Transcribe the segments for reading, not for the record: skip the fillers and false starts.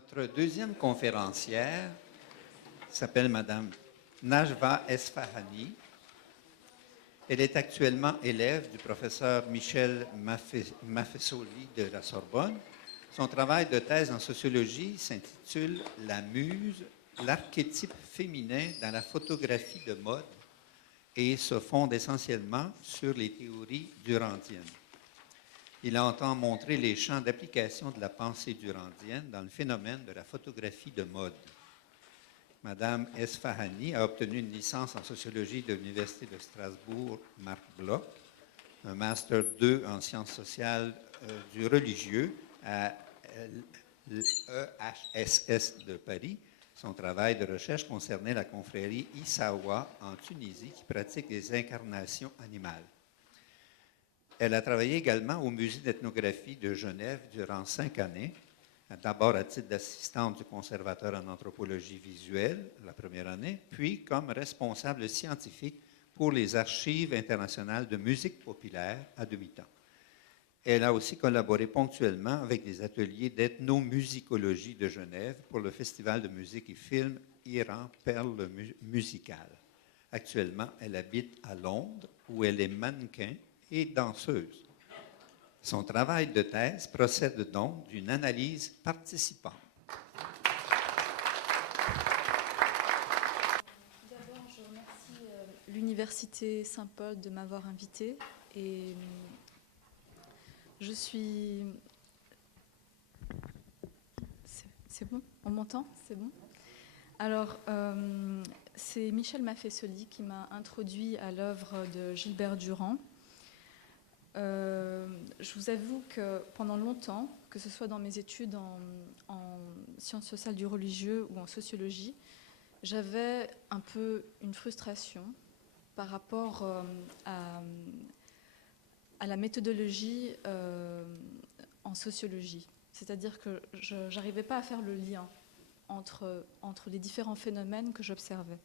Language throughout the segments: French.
Notre deuxième conférencière s'appelle Madame Najwa Esfahani. Elle est actuellement élève du professeur Michel Maffesoli de la Sorbonne. Son travail de thèse en sociologie s'intitule « La muse, l'archétype féminin dans la photographie de mode » et se fonde essentiellement sur les théories durandiennes. Il entend montrer les champs d'application de la pensée durandienne dans le phénomène de la photographie de mode. Madame Esfahani a obtenu une licence en sociologie de l'Université de Strasbourg, Marc Bloch, un master 2 en sciences sociales du religieux à l'EHSS de Paris. Son travail de recherche concernait la confrérie Issawa en Tunisie qui pratique des incarnations animales. Elle a travaillé également au Musée d'ethnographie de Genève durant 5 années, d'abord à titre d'assistante du conservateur en anthropologie visuelle la première année, puis comme responsable scientifique pour les archives internationales de musique populaire à demi-temps. Elle a aussi collaboré ponctuellement avec des ateliers d'ethnomusicologie de Genève pour le Festival de musique et film Iran Perle musicale. Actuellement, elle habite à Londres où elle est mannequin et danseuse. Son travail de thèse procède donc d'une analyse participante. D'abord, je remercie l'Université Saint-Paul de m'avoir invitée et je suis... C'est bon? On m'entend? C'est bon? Alors, c'est Michel Maffesoli qui m'a introduit à l'œuvre de Gilbert Durand. Je vous avoue que pendant longtemps, que ce soit dans mes études en sciences sociales du religieux ou en sociologie, j'avais un peu une frustration par rapport à la méthodologie en sociologie. C'est-à-dire que je n'arrivais pas à faire le lien entre les différents phénomènes que j'observais.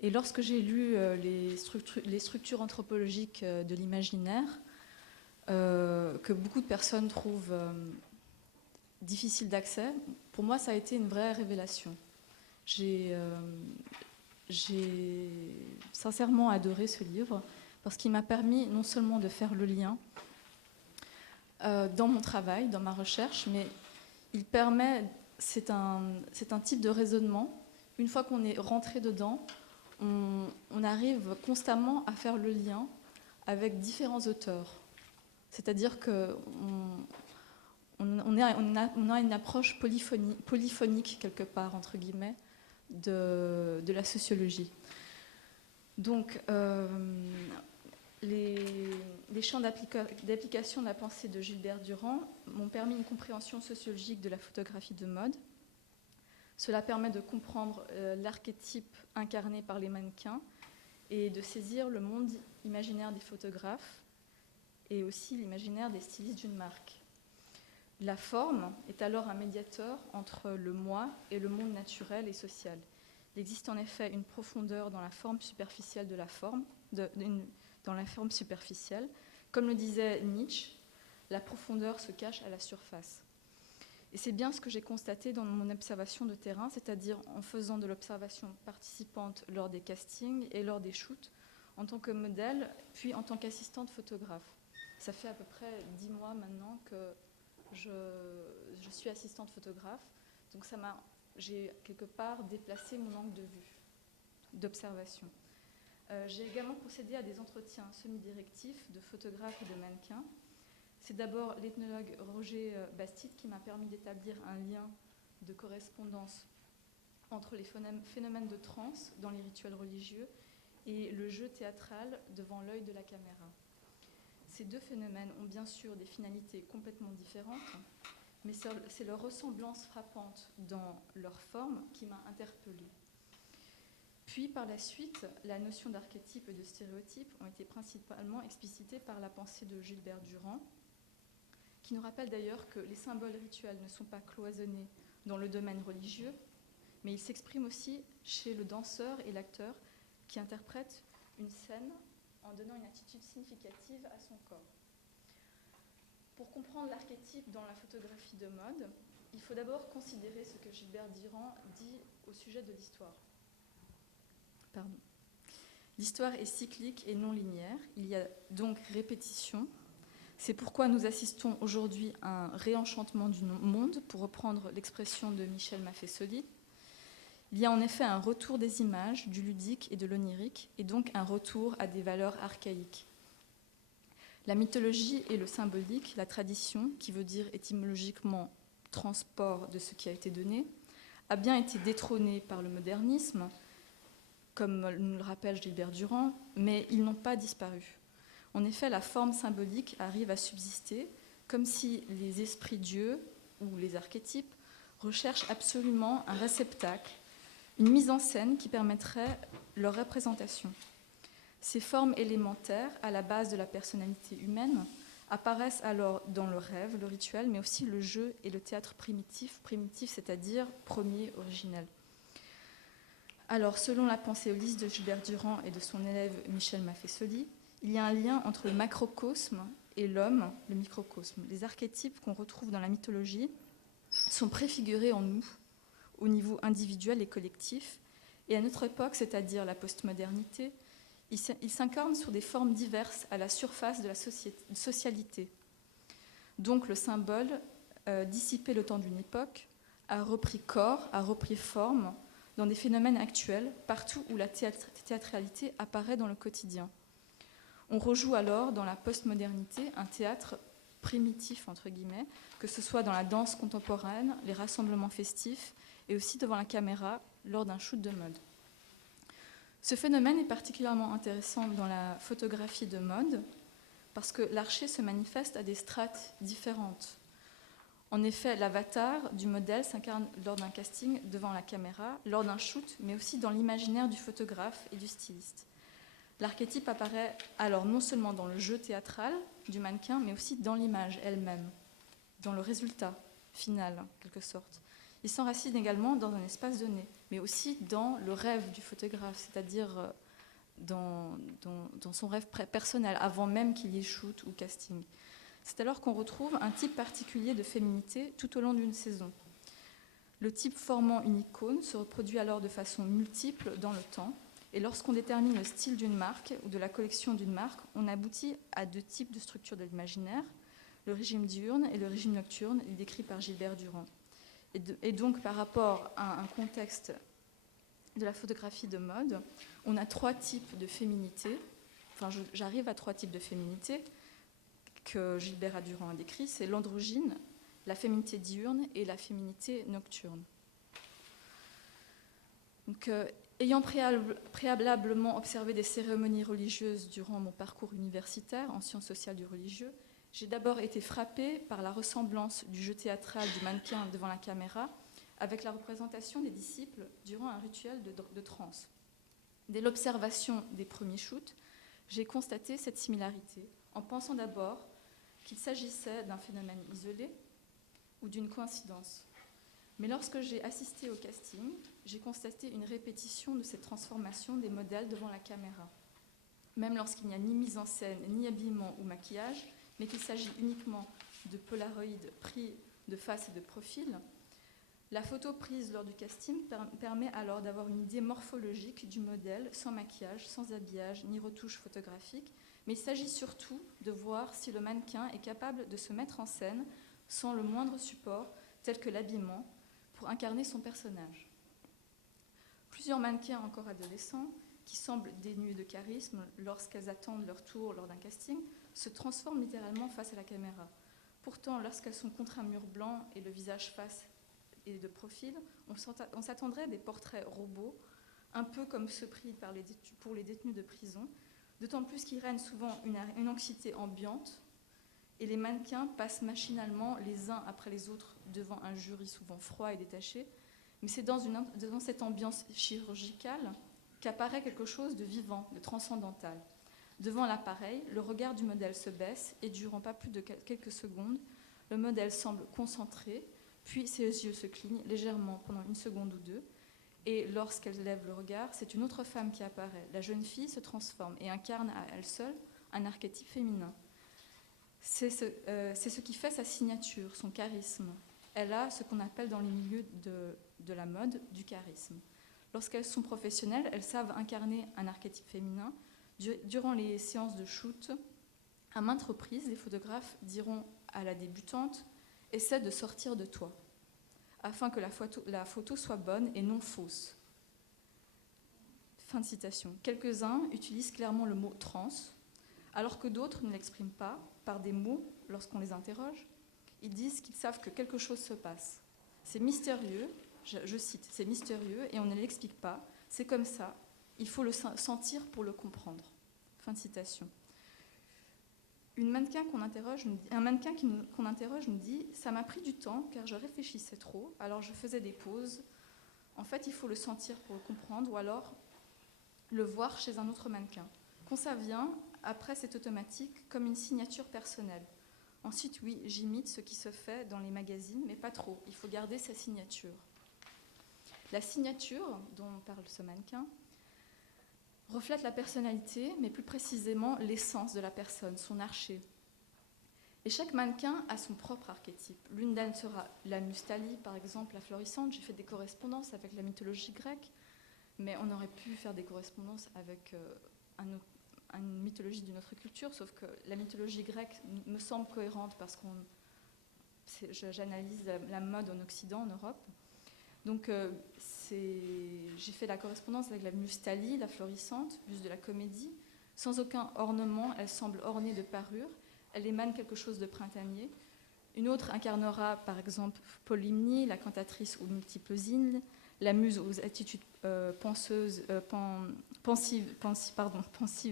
Et lorsque j'ai lu les structures anthropologiques de l'imaginaire, que beaucoup de personnes trouvent difficiles d'accès, pour moi, ça a été une vraie révélation. J'ai sincèrement adoré ce livre parce qu'il m'a permis non seulement de faire le lien dans mon travail, dans ma recherche, mais il permet, c'est un type de raisonnement, une fois qu'on est rentré dedans, on arrive constamment à faire le lien avec différents auteurs. C'est-à-dire qu'on a une approche polyphonique, quelque part, entre guillemets, de la sociologie. Donc, les champs d'application de la pensée de Gilbert Durand m'ont permis une compréhension sociologique de la photographie de mode. Cela permet de comprendre l'archétype incarné par les mannequins et de saisir le monde imaginaire des photographes et aussi l'imaginaire des stylistes d'une marque. La forme est alors un médiateur entre le moi et le monde naturel et social. Il existe en effet une profondeur dans la forme superficielle de la forme, dans la forme superficielle. Comme le disait Nietzsche, la profondeur se cache à la surface. Et c'est bien ce que j'ai constaté dans mon observation de terrain, c'est-à-dire en faisant de l'observation participante lors des castings et lors des shoots, en tant que modèle, puis en tant qu'assistante photographe. Ça fait à peu près 10 mois maintenant que je suis assistante photographe, donc j'ai quelque part déplacé mon angle de vue, d'observation. J'ai également procédé à des entretiens semi-directifs de photographes et de mannequins. C'est d'abord l'ethnologue Roger Bastide qui m'a permis d'établir un lien de correspondance entre les phénomènes de transe dans les rituels religieux et le jeu théâtral devant l'œil de la caméra. Ces deux phénomènes ont bien sûr des finalités complètement différentes, mais c'est leur ressemblance frappante dans leur forme qui m'a interpellée. Puis, par la suite, la notion d'archétype et de stéréotype ont été principalement explicitées par la pensée de Gilbert Durand, qui nous rappelle d'ailleurs que les symboles rituels ne sont pas cloisonnés dans le domaine religieux, mais ils s'expriment aussi chez le danseur et l'acteur qui interprètent une scène en donnant une attitude significative à son corps. Pour comprendre l'archétype dans la photographie de mode, Il faut d'abord considérer ce que Gilbert Durand dit au sujet de l'histoire. Pardon. L'histoire est cyclique et non linéaire. Il y a donc répétition. C'est pourquoi nous assistons aujourd'hui à un réenchantement du monde, pour reprendre l'expression de Michel Maffesoli. Il y a en effet un retour des images, du ludique et de l'onirique, et donc un retour à des valeurs archaïques. La mythologie et le symbolique, la tradition, qui veut dire étymologiquement transport de ce qui a été donné, a bien été détrônée par le modernisme, comme nous le rappelle Gilbert Durand, mais ils n'ont pas disparu. En effet, la forme symbolique arrive à subsister, comme si les esprits dieux ou les archétypes recherchent absolument un réceptacle, une mise en scène qui permettrait leur représentation. Ces formes élémentaires, à la base de la personnalité humaine, apparaissent alors dans le rêve, le rituel, mais aussi le jeu et le théâtre primitif, c'est-à-dire premier, originel. Alors, selon la pensée holiste de Gilbert Durand et de son élève Michel Maffesoli, il y a un lien entre le macrocosme et l'homme, le microcosme. Les archétypes qu'on retrouve dans la mythologie sont préfigurés en nous, au niveau individuel et collectif, et à notre époque, c'est-à-dire la postmodernité, ils s'incarnent sous des formes diverses à la surface de la socialité. Donc le symbole, dissipé le temps d'une époque, a repris corps, a repris forme dans des phénomènes actuels, partout où la théâtralité apparaît dans le quotidien. On rejoue alors dans la postmodernité un théâtre primitif, entre guillemets, que ce soit dans la danse contemporaine, les rassemblements festifs, et aussi devant la caméra lors d'un shoot de mode. Ce phénomène est particulièrement intéressant dans la photographie de mode parce que l'archer se manifeste à des strates différentes. En effet, l'avatar du modèle s'incarne lors d'un casting devant la caméra, lors d'un shoot, mais aussi dans l'imaginaire du photographe et du styliste. L'archétype apparaît alors non seulement dans le jeu théâtral du mannequin, mais aussi dans l'image elle-même, dans le résultat final, en quelque sorte. Il s'enracine également dans un espace donné, mais aussi dans le rêve du photographe, c'est-à-dire dans son rêve personnel, avant même qu'il y ait shoot ou casting. C'est alors qu'on retrouve un type particulier de féminité tout au long d'une saison. Le type formant une icône se reproduit alors de façon multiple dans le temps, et lorsqu'on détermine le style d'une marque ou de la collection d'une marque, on aboutit à deux types de structures de l'imaginaire, le régime diurne et le régime nocturne, décrit par Gilbert Durand. Et donc, par rapport à un contexte de la photographie de mode, on a trois types de féminité. Enfin, j'arrive à trois types de féminité que Gilbert Durand a décrit. C'est l'androgyne, la féminité diurne et la féminité nocturne. Donc, ayant préalablement observé des cérémonies religieuses durant mon parcours universitaire en sciences sociales du religieux, j'ai d'abord été frappée par la ressemblance du jeu théâtral du mannequin devant la caméra avec la représentation des disciples durant un rituel de transe. Dès l'observation des premiers shoots, j'ai constaté cette similarité en pensant d'abord qu'il s'agissait d'un phénomène isolé ou d'une coïncidence. Mais lorsque j'ai assisté au casting, j'ai constaté une répétition de cette transformation des modèles devant la caméra. Même lorsqu'il n'y a ni mise en scène, ni habillement ou maquillage, mais qu'il s'agit uniquement de polaroïdes pris de face et de profil, la photo prise lors du casting permet alors d'avoir une idée morphologique du modèle sans maquillage, sans habillage, ni retouche photographique, mais il s'agit surtout de voir si le mannequin est capable de se mettre en scène sans le moindre support, tel que l'habillement, pour incarner son personnage. Plusieurs mannequins encore adolescents, qui semblent dénués de charisme lorsqu'elles attendent leur tour lors d'un casting, se transforment littéralement face à la caméra. Pourtant, lorsqu'elles sont contre un mur blanc et le visage face et de profil, on s'attendrait à des portraits robots, un peu comme ceux pris pour les détenus de prison, d'autant plus qu'il règne souvent une anxiété ambiante, et les mannequins passent machinalement les uns après les autres devant un jury souvent froid et détaché, mais c'est dans cette ambiance chirurgicale qu'apparaît quelque chose de vivant, de transcendantal. Devant l'appareil, le regard du modèle se baisse et durant pas plus de quelques secondes, le modèle semble concentré, puis ses yeux se clignent légèrement pendant une seconde ou deux, et lorsqu'elle lève le regard, c'est une autre femme qui apparaît. La jeune fille se transforme et incarne à elle seule un archétype féminin. C'est ce qui fait sa signature, son charisme. elle a ce qu'on appelle dans les milieux de la mode du charisme. Lorsqu'elles sont professionnelles, elles savent incarner un archétype féminin. Durant les séances de shoot, à maintes reprises, les photographes diront à la débutante « Essaie de sortir de toi », afin que la photo soit bonne et non fausse. Fin de citation. Quelques-uns utilisent clairement le mot « trans », alors que d'autres ne l'expriment pas par des mots lorsqu'on les interroge. Ils disent qu'ils savent que quelque chose se passe. C'est mystérieux, je cite, c'est mystérieux et on ne l'explique pas, c'est comme ça, il faut le sentir pour le comprendre. Fin de citation. Un mannequin qu'on interroge nous dit « Ça m'a pris du temps car je réfléchissais trop, alors je faisais des pauses. En fait, il faut le sentir pour le comprendre ou alors le voir chez un autre mannequin. Quand ça vient, après c'est automatique, comme une signature personnelle. Ensuite, oui, j'imite ce qui se fait dans les magazines, mais pas trop. Il faut garder sa signature. » La signature dont parle ce mannequin reflète la personnalité, mais plus précisément l'essence de la personne, son archet. Et chaque mannequin a son propre archétype. L'une d'elles sera la Mustali, par exemple, la florissante. J'ai fait des correspondances avec la mythologie grecque, mais on aurait pu faire des correspondances avec une mythologie d'une autre culture, sauf que la mythologie grecque me semble cohérente parce que j'analyse la mode en Occident, en Europe. Donc j'ai fait la correspondance avec la Mustali, la florissante, muse de la comédie. Sans aucun ornement, elle semble ornée de parures. Elle émane quelque chose de printanier. Une autre incarnera par exemple Polymnie, la cantatrice aux multiples hymnes, la muse aux attitudes pensives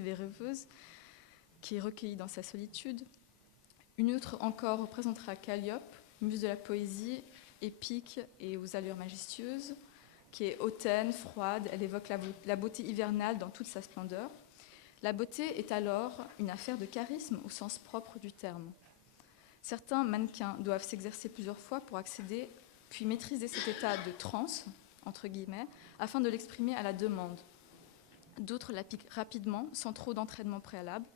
et rêveuses, qui est recueillie dans sa solitude. Une autre encore représentera Calliope, muse de la poésie, épique et aux allures majestueuses, qui est hautaine, froide, elle évoque la beauté hivernale dans toute sa splendeur. La beauté est alors une affaire de charisme au sens propre du terme. Certains mannequins doivent s'exercer plusieurs fois pour accéder, puis maîtriser cet état de transe, entre guillemets, afin de l'exprimer à la demande. D'autres l'appliquent rapidement, sans trop d'entraînement préalable.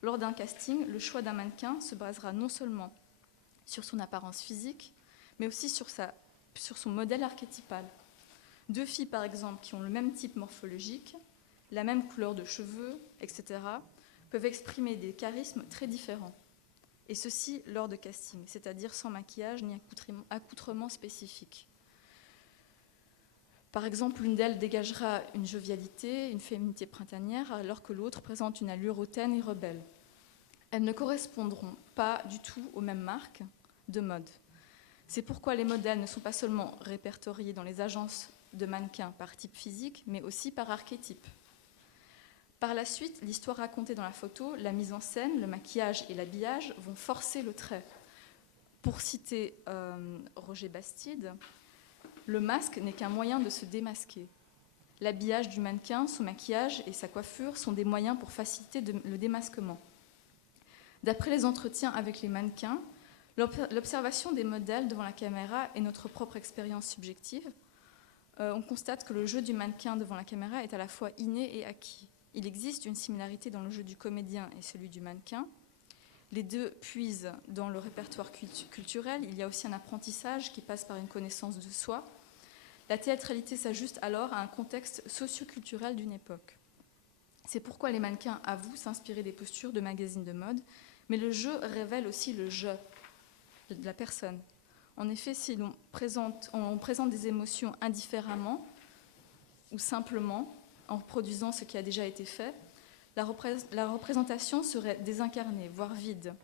Lors d'un casting, le choix d'un mannequin se basera non seulement sur son apparence physique, mais aussi sur son modèle archétypal. Deux filles, par exemple, qui ont le même type morphologique, la même couleur de cheveux, etc., peuvent exprimer des charismes très différents. Et ceci lors de casting, c'est-à-dire sans maquillage ni accoutrement spécifique. Par exemple, l'une d'elles dégagera une jovialité, une féminité printanière, alors que l'autre présente une allure hautaine et rebelle. Elles ne correspondront pas du tout aux mêmes marques de mode. C'est pourquoi les modèles ne sont pas seulement répertoriés dans les agences de mannequins par type physique, mais aussi par archétype. Par la suite, l'histoire racontée dans la photo, la mise en scène, le maquillage et l'habillage vont forcer le trait. Pour citer Roger Bastide, le masque n'est qu'un moyen de se démasquer. L'habillage du mannequin, son maquillage et sa coiffure sont des moyens pour faciliter le démasquement. D'après les entretiens avec les mannequins, l'observation des modèles devant la caméra et notre propre expérience subjective, on constate que le jeu du mannequin devant la caméra est à la fois inné et acquis. Il existe une similarité dans le jeu du comédien et celui du mannequin. Les deux puisent dans le répertoire culturel. Il y a aussi un apprentissage qui passe par une connaissance de soi. La théâtralité s'ajuste alors à un contexte socio-culturel d'une époque. C'est pourquoi les mannequins avouent s'inspirer des postures de magazines de mode, mais le jeu révèle aussi le je de la personne. En effet, si on présente des émotions indifféremment ou simplement, en reproduisant ce qui a déjà été fait, la représentation serait désincarnée, voire vide.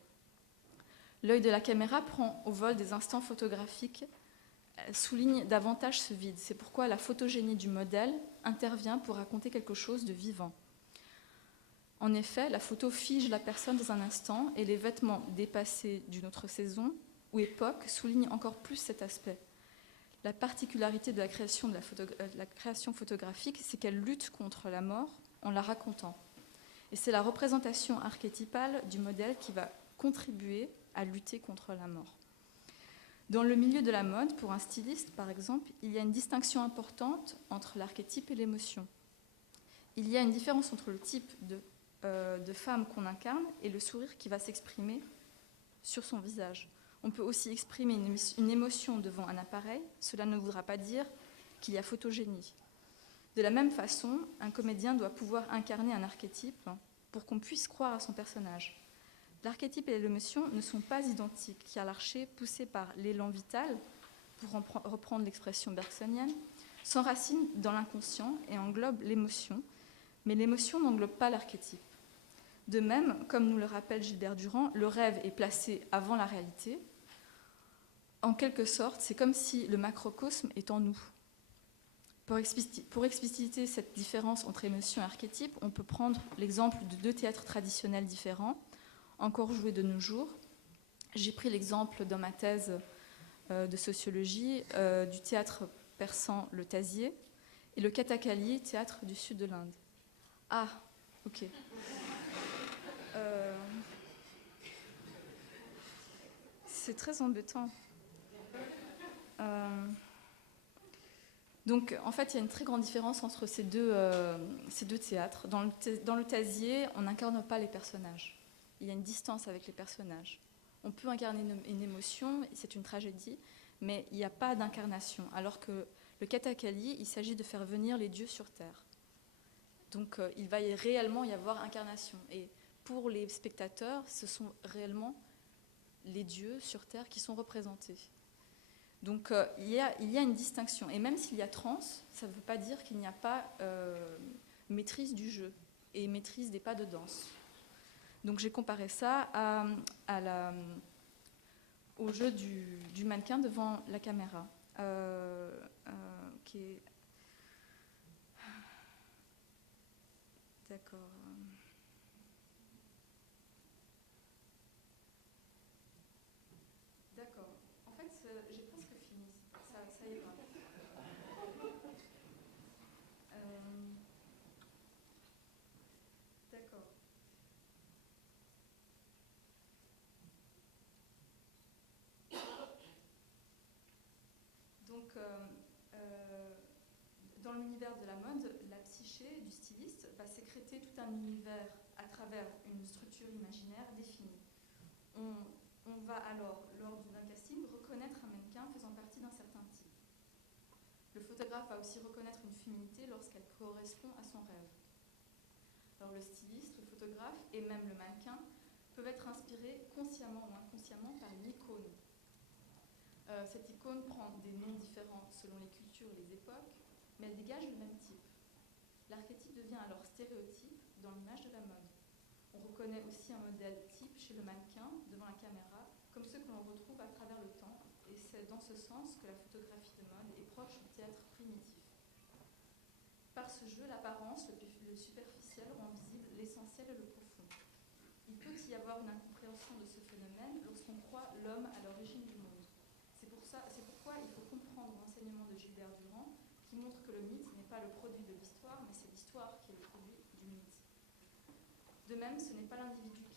L'œil de la caméra prend au vol des instants photographiques, souligne davantage ce vide. C'est pourquoi la photogénie du modèle intervient pour raconter quelque chose de vivant. En effet, la photo fige la personne dans un instant et les vêtements dépassés d'une autre saison ou époque soulignent encore plus cet aspect. La particularité de la création photographique, c'est qu'elle lutte contre la mort en la racontant. Et c'est la représentation archétypale du modèle qui va contribuer à lutter contre la mort. Dans le milieu de la mode, pour un styliste par exemple, il y a une distinction importante entre l'archétype et l'émotion. Il y a une différence entre le type de femme qu'on incarne et le sourire qui va s'exprimer sur son visage. On peut aussi exprimer une émotion devant un appareil. Cela ne voudra pas dire qu'il y a photogénie. De la même façon, un comédien doit pouvoir incarner un archétype pour qu'on puisse croire à son personnage. L'archétype et l'émotion ne sont pas identiques, car l'archer, poussé par l'élan vital, pour reprendre l'expression bergsonienne, s'enracine dans l'inconscient et englobe l'émotion, mais l'émotion n'englobe pas l'archétype. De même, comme nous le rappelle Gilbert Durand, le rêve est placé avant la réalité. En quelque sorte, c'est comme si le macrocosme est en nous. Pour expliciter cette différence entre émotion et archétype, on peut prendre l'exemple de 2 théâtres traditionnels différents, encore joués de nos jours. J'ai pris l'exemple dans ma thèse de sociologie du théâtre persan Le Tazier et le Kathakali, théâtre du sud de l'Inde. Ah, ok. C'est très embêtant. Donc, en fait, il y a une très grande différence entre ces deux théâtres. Dans le Tazier, on n'incarne pas les personnages. Il y a une distance avec les personnages. On peut incarner une émotion, c'est une tragédie, mais il n'y a pas d'incarnation. Alors que le Kathakali, il s'agit de faire venir les dieux sur Terre. Donc, il va réellement y avoir incarnation. Et pour les spectateurs, ce sont réellement les dieux sur Terre qui sont représentés. Donc, il y a une distinction. Et même s'il y a transe, ça ne veut pas dire qu'il n'y a pas maîtrise du jeu et maîtrise des pas de danse. Donc, j'ai comparé ça au jeu du mannequin devant la caméra, qui est... D'accord. D'accord. En fait, j'ai presque fini. Ça ira. D'accord. Donc, dans l'univers de la mode, la psyché du styliste va sécréter tout un univers à travers une structure imaginaire définie. On va alors, lors d'un casting, reconnaître un mannequin faisant partie d'un certain type. Le photographe va aussi reconnaître une féminité lorsqu'elle correspond à son rêve. Alors le styliste, le photographe et même le mannequin peuvent être inspirés consciemment ou inconsciemment par une icône. Cette icône prend des noms différents selon les cultures et les époques, mais elle dégage le même type. L'archétype devient alors stéréotype dans l'image de la mode. On reconnaît aussi un modèle type chez le mannequin devant la caméra, comme ceux que l'on retrouve à travers le temps, et c'est dans ce sens que la photographie de mode est proche du théâtre primitif. Par ce jeu, l'apparence, le superficiel rend visible l'essentiel et le profond. Il peut y avoir une incompréhension de ce phénomène lorsqu'on croit l'homme à l'origine du monde. C'est pourquoi il faut comprendre l'enseignement de Gilbert Durand, qui montre que le mythe n'est pas le produit de l'histoire, mais c'est l'histoire qui est le produit du mythe. De même, ce n'est pas l'individu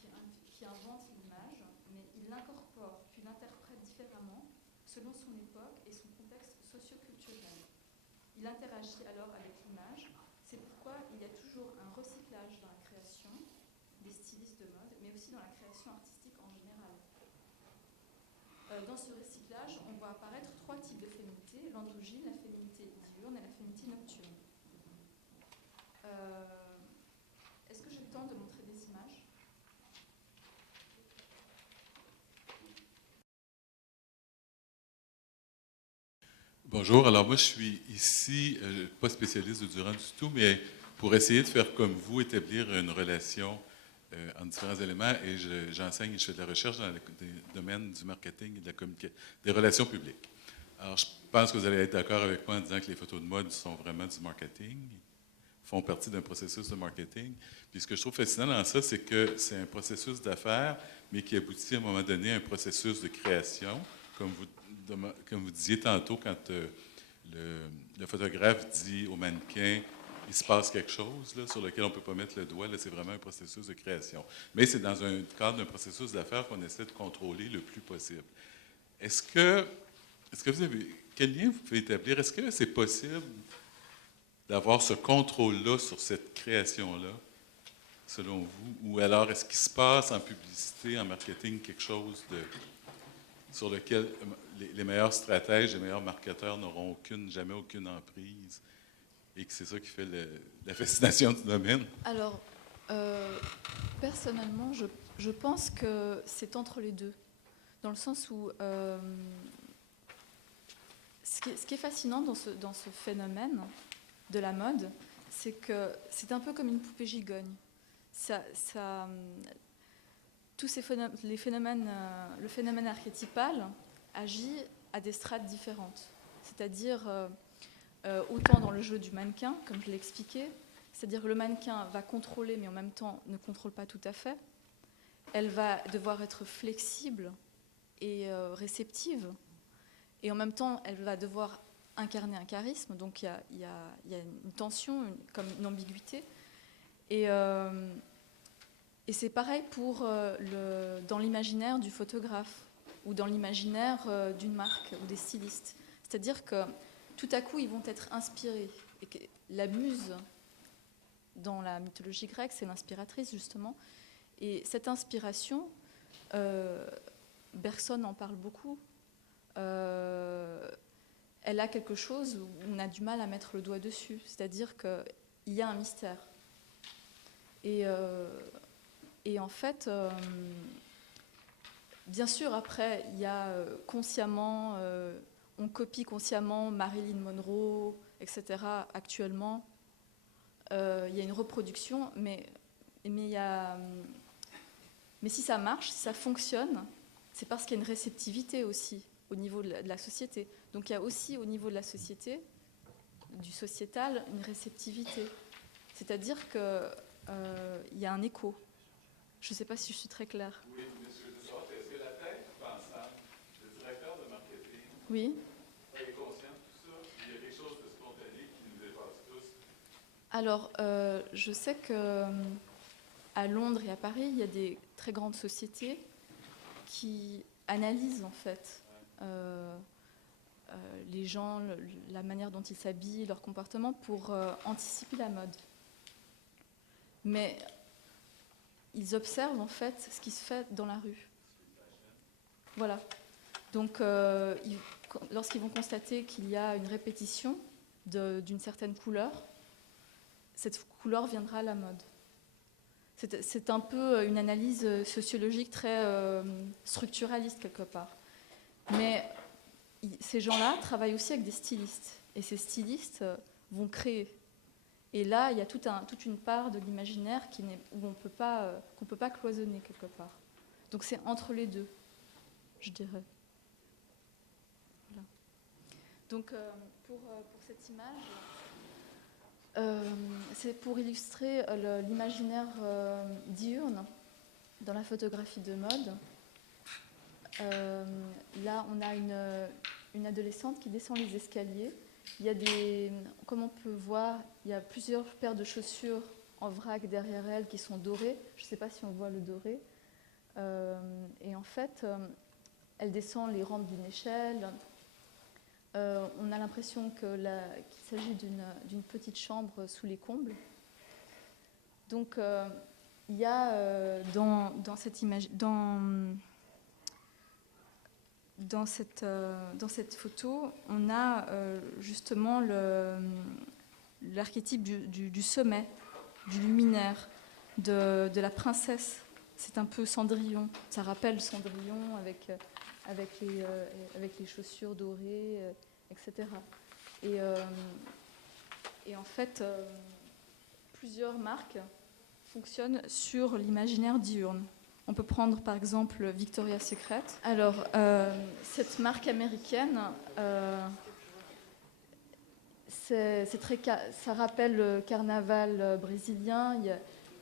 qui invente l'image, mais il l'incorpore puis l'interprète différemment selon son époque et son contexte socio-culturel. Il interagit alors avec l'image. C'est pourquoi il y a toujours un recyclage dans la création des stylistes de mode, mais aussi dans la création artistique en général. Dans ce recyclage, on voit apparaître 3 types de féminité, l'androgyne, la féminité diurne et la féminité nocturne. Est-ce que j'ai le temps de montrer des images ? Bonjour, alors moi je suis ici, pas spécialiste de Durand du tout, mais pour essayer de faire comme vous, établir une relation entre différents éléments, et j'enseigne et je fais de la recherche dans le domaine du marketing et de la communication, des relations publiques. Alors je pense que vous allez être d'accord avec moi en disant que les photos de mode sont vraiment du marketing, font partie d'un processus de marketing. Puis ce que je trouve fascinant dans ça, c'est que c'est un processus d'affaires, mais qui aboutit à un moment donné à un processus de création, comme vous disiez tantôt, quand le photographe dit au mannequin « il se passe quelque chose là, sur lequel on ne peut pas mettre le doigt », c'est vraiment un processus de création. Mais c'est dans un cadre d'un processus d'affaires qu'on essaie de contrôler le plus possible. Est-ce que vous avez... Quel lien vous pouvez établir? Est-ce que c'est possible d'avoir ce contrôle-là sur cette création-là, selon vous? Ou alors, est-ce qu'il se passe en publicité, en marketing, quelque chose sur lequel les meilleurs stratèges, les meilleurs marketeurs n'auront jamais aucune emprise, et que c'est ça qui fait la fascination du domaine? Alors, personnellement, je pense que c'est entre les deux, dans le sens où ce qui est fascinant dans ce phénomène de la mode, c'est que c'est un peu comme une poupée gigogne. Tous ces phénomènes, le phénomène archétypal agit à des strates différentes. C'est-à-dire, autant dans le jeu du mannequin, comme je l'ai expliqué, c'est-à-dire que le mannequin va contrôler, mais en même temps ne contrôle pas tout à fait. Elle va devoir être flexible et réceptive, et en même temps, elle va devoir incarner un charisme, donc il y a une tension, comme une ambiguïté. Et c'est pareil dans l'imaginaire du photographe ou dans l'imaginaire d'une marque ou des stylistes. C'est-à-dire que tout à coup, ils vont être inspirés. Et que la muse, dans la mythologie grecque, c'est l'inspiratrice, justement. Et cette inspiration, Bergson en parle beaucoup. Elle a quelque chose où on a du mal à mettre le doigt dessus. C'est-à-dire qu'il y a un mystère. Et en fait, bien sûr, après, il y a consciemment, on copie consciemment Marilyn Monroe, etc. Actuellement. Il y a une reproduction, mais si ça marche, si ça fonctionne, c'est parce qu'il y a une réceptivité aussi au niveau de la société. Donc il y a aussi au niveau de la société, du sociétal, une réceptivité. C'est-à-dire qu'il y a un écho. Je ne sais pas si je suis très claire. Oui, monsieur, est-ce que la tête pensante, le directeur de marketing, oui, est conscient de tout ça? Il y a quelque chose de spontané qui nous dépasse tous? Alors, je sais qu'à Londres et à Paris, il y a des très grandes sociétés qui analysent en fait les gens, la manière dont ils s'habillent, leur comportement pour anticiper la mode. Mais ils observent en fait ce qui se fait dans la rue. Voilà. Donc, lorsqu'ils vont constater qu'il y a une répétition d'une certaine couleur, cette couleur viendra à la mode. C'est un peu une analyse sociologique très structuraliste quelque part. Mais ces gens-là travaillent aussi avec des stylistes. Et ces stylistes vont créer. Et là, il y a toute une part de l'imaginaire qu'on ne peut pas cloisonner quelque part. Donc c'est entre les deux, je dirais. Voilà. Donc pour cette image, c'est pour illustrer l'imaginaire diurne dans la photographie de mode. Là, on a une adolescente qui descend les escaliers. Il y a comme on peut voir, il y a plusieurs paires de chaussures en vrac derrière elle qui sont dorées. Je ne sais pas si on voit le doré. Et en fait, elle descend les rampes d'une échelle. On a l'impression qu'il s'agit d'une petite chambre sous les combles. Donc, il y a dans cette image, dans cette photo, on a justement l'archétype du sommet, du luminaire, de la princesse. C'est un peu Cendrillon. Ça rappelle Cendrillon avec les chaussures dorées, etc. Et en fait, plusieurs marques fonctionnent sur l'imaginaire diurne. On peut prendre par exemple Victoria's Secret. Alors, cette marque américaine, ça rappelle le carnaval brésilien. Il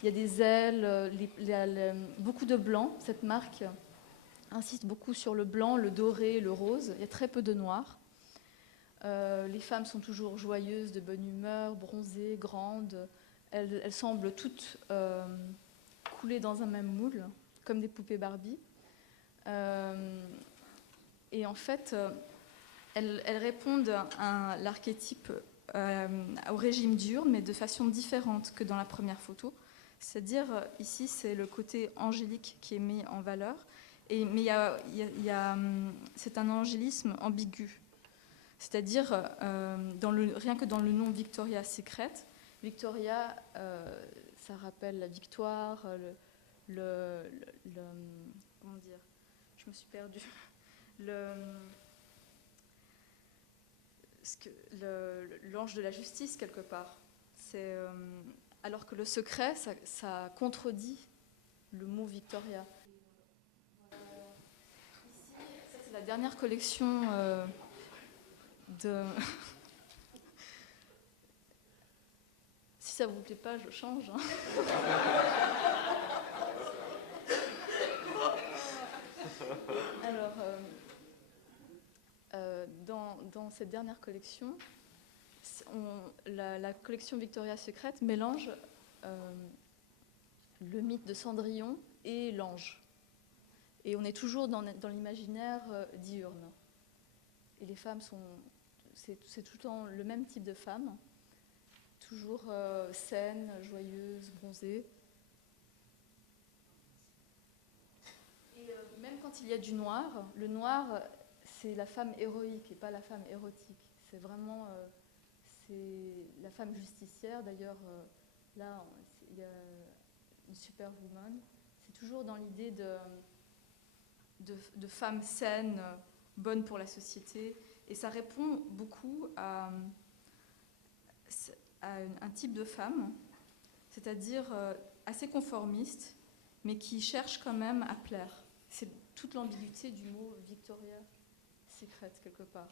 y a des ailes, beaucoup de blanc. Cette marque insiste beaucoup sur le blanc, le doré, le rose. Il y a très peu de noir. Les femmes sont toujours joyeuses, de bonne humeur, bronzées, grandes. Elles semblent toutes couler dans un même moule, comme des poupées Barbie. Et en fait, elles répondent à l'archétype, au régime diurne, mais de façon différente que dans la première photo. C'est-à-dire, ici, c'est le côté angélique qui est mis en valeur, Mais c'est un angélisme ambigu. C'est-à-dire, rien que dans le nom Victoria's Secret, Victoria, ça rappelle la victoire, comment dire, je me suis perdue. L'ange de la justice, quelque part. Alors que le secret, ça contredit le mot Victoria. Ici, ça c'est la dernière collection de... Si ça vous plaît pas, je change. Hein. Alors, dans cette dernière collection, la collection Victoria's Secret mélange le mythe de Cendrillon et l'ange. Et on est toujours dans l'imaginaire diurne. Et les femmes c'est tout le temps le même type de femmes, toujours saines, joyeuses, bronzées. Et même quand il y a du noir, le noir, c'est la femme héroïque et pas la femme érotique. C'est vraiment c'est la femme justicière. D'ailleurs, là, il y a une superwoman. C'est toujours dans l'idée de femme saine, bonne pour la société. Et ça répond beaucoup à un type de femme, c'est-à-dire assez conformiste, mais qui cherche quand même à plaire. C'est toute l'ambiguïté du mot Victoria's Secret, quelque part.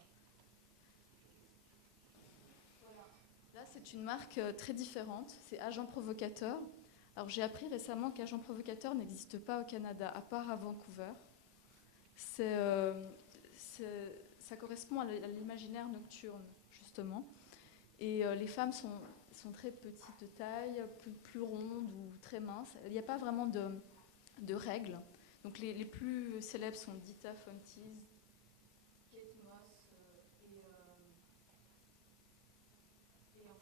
Voilà. Là, c'est une marque très différente, c'est Agent Provocateur. Alors, j'ai appris récemment qu'Agent Provocateur n'existe pas au Canada, à part à Vancouver. Ça correspond à l'imaginaire nocturne, justement. Et les femmes sont très petites de taille, plus rondes ou très minces. Il n'y a pas vraiment de règles. Donc les plus célèbres sont Dita Fontees, Kate Moss, et en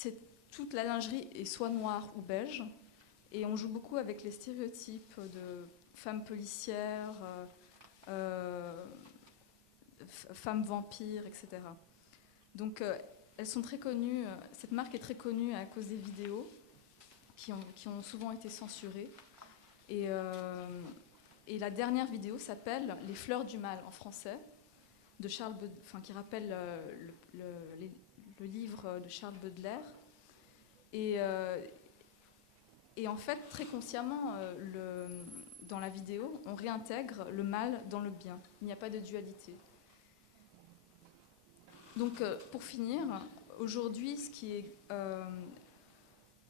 fait, toute la lingerie est soit noire ou beige, et on joue beaucoup avec les stéréotypes de femmes policières, femmes vampires, etc. Donc elles sont très connues, cette marque est très connue à cause des vidéos qui ont souvent été censurées. Et la dernière vidéo s'appelle « Les fleurs du mal » en français, de Charles qui rappelle le livre de Charles Baudelaire. Et en fait, très consciemment, dans la vidéo, on réintègre le mal dans le bien. Il n'y a pas de dualité. Donc, pour finir, aujourd'hui, ce qui est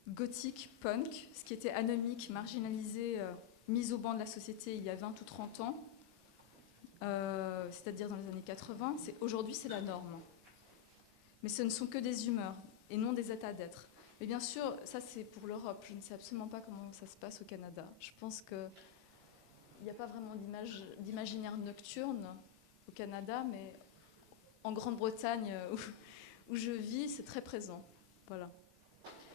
gothique, punk, ce qui était anomique, marginalisé, mis au banc de la société il y a 20 ou 30 ans, c'est-à-dire dans les années 80, aujourd'hui, c'est la norme. Mais ce ne sont que des humeurs et non des états d'être. Mais bien sûr, ça c'est pour l'Europe. Je ne sais absolument pas comment ça se passe au Canada. Je pense qu'il n'y a pas vraiment d'imaginaire nocturne au Canada, mais en Grande-Bretagne, où je vis, c'est très présent. Voilà.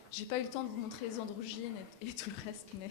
J'ai pas eu le temps de vous montrer les androgynes et tout le reste, mais